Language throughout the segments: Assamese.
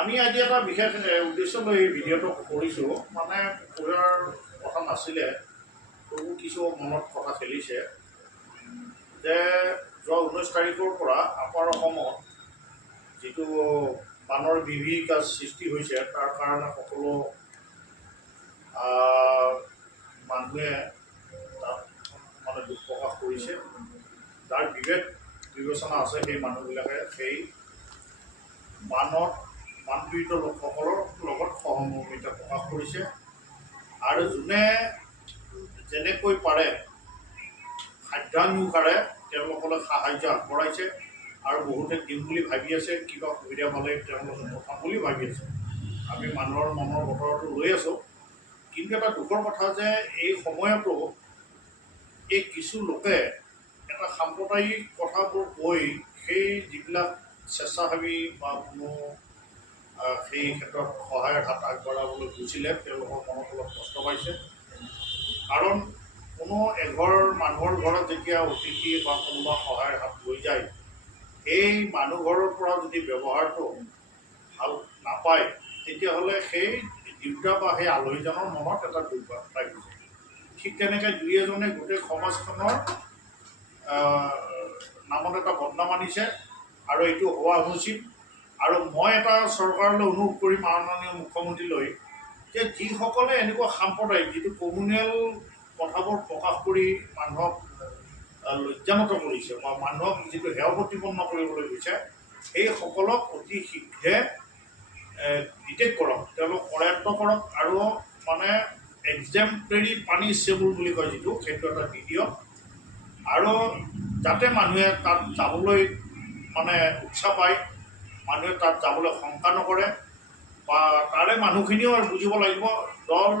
আমি আজি এটা বিশেষ উদ্দেশ্য লৈ এই ভিডিঅ'টো কৰিছোঁ। মানে পূজাৰ কথা নাছিলে, তবু কিছু মনত কথা খেলিছে যে যোৱা 19 তাৰিখৰ পৰা আপাৰ অসমত যিটো বানৰ বিভীষিকাৰ সৃষ্টি হৈছে, তাৰ কাৰণে সকলো মানুহে তাত মানে দুখ প্ৰকাশ কৰিছে। যাৰ বিবেক বিবেচনা আছে সেই মানুহবিলাকে সেই বানপীড়িত লোকসকলৰ লগত সহমৰ্মিতা প্ৰকাশ কৰিছে আৰু যোনে যেনেকৈ পাৰে সাধ্যানুসাৰে তেওঁলোকলৈ সাহাৰ্য আগবঢ়াইছে আৰু বহুতে দিম বুলি ভাবি আছে, কিবা সুবিধা পালে তেওঁলোকে পঠাম বুলি ভাবি আছে। আমি মানুহৰ মনৰ বতৰটো লৈ আছোঁ। কিন্তু এটা দুখৰ কথা যে এই সময়তো এই কিছু লোকে এটা সাম্প্ৰদায়িক কথাবোৰ কৈ সেই যিবিলাক স্বেচ্ছাসেৱী বা কোনো সেই ক্ষেত্ৰত সহায়ৰ হাত আগবঢ়াবলৈ গৈছিলে, তেওঁলোকৰ মনত অলপ কষ্ট পাইছে। কাৰণ কোনো এঘৰ মানুহৰ ঘৰত যেতিয়া অতিথি বা কোনোবা সহায়ৰ হাত লৈ যায়, সেই মানুহ ঘৰৰ পৰা যদি ব্যৱহাৰটো ভাল নাপায়, তেতিয়াহ'লে সেই দেউতা বা সেই আলহীজনৰ মনত এটা দুখ লাগিছে। ঠিক তেনেকৈ দুই এজনে গোটেই সমাজখনৰ নামত এটা বদনাম আনিছে আৰু এইটো হোৱা অনুচিত। আৰু মই এটা চৰকাৰলৈ অনুৰোধ কৰিম, মাননীয় মুখ্যমন্ত্ৰীলৈ, যে যিসকলে এনেকুৱা সাম্প্ৰদায়িক যিটো কমিউনেল কথাবোৰ প্ৰকাশ কৰি মানুহক লজ্জানত কৰিছে বা মানুহক যিটো হেয় প্ৰতিপন্ন কৰিবলৈ গৈছে, সেইসকলক অতি শীঘ্ৰে ডিটেক্ট কৰক, তেওঁলোক কৰায়ত্ব কৰক আৰু মানে এক্সেম্পলেৰী পানিছেবল বুলি কয় যিটো, সেইটো এটা দি দিয়ক। আৰু যাতে মানুহে তাত যাবলৈ মানে উৎসাহ পায়, মানুহে তাত যাবলৈ শংকা নকৰে বা তাৰে মানুহখিনিও বুজিব লাগিব দল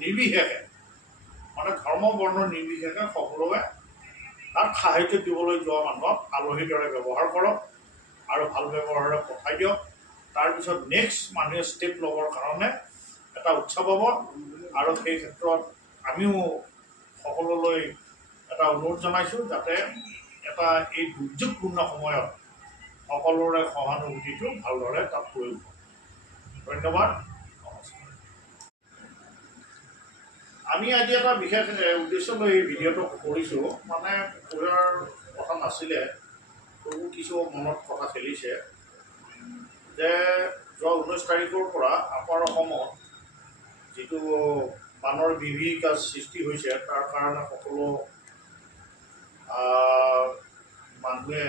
নিৰ্বিশেষে, মানে ধৰ্ম বৰ্ণ নিৰ্বিশেষে সকলোৱে তাত সাহাৰ্য দিবলৈ যোৱা মানুহক আলহীৰ দৰে ব্যৱহাৰ কৰক আৰু ভাল ব্যৱহাৰে পঠাই দিয়ক। তাৰপিছত নেক্সট মানুহে ষ্টেপ ল'বৰ কাৰণে এটা উৎসাহ পাব। আৰু সেই ক্ষেত্ৰত আমিও সকলোলৈ এটা অনুৰোধ জনাইছোঁ যাতে এটা এই দুৰ্যোগপূৰ্ণ সময়ত সকলোৰে সহানুভূতিটো ভালদৰে তাত প্ৰয়োগ হয়। ধন্যবাদ। আমি আজি এটা বিশেষ উদ্দেশ্য লৈ এই ভিডিঅ'টো কৰিছোঁ। মানে পূজাৰ কথা নাছিলে, তবু কিছু মনত কথা খেলিছে যে যোৱা 19 তাৰিখৰ পৰা আপাৰ অসমত যিটো বানৰ বিভীষিকাৰ সৃষ্টি হৈছে, তাৰ কাৰণে সকলো মানুহে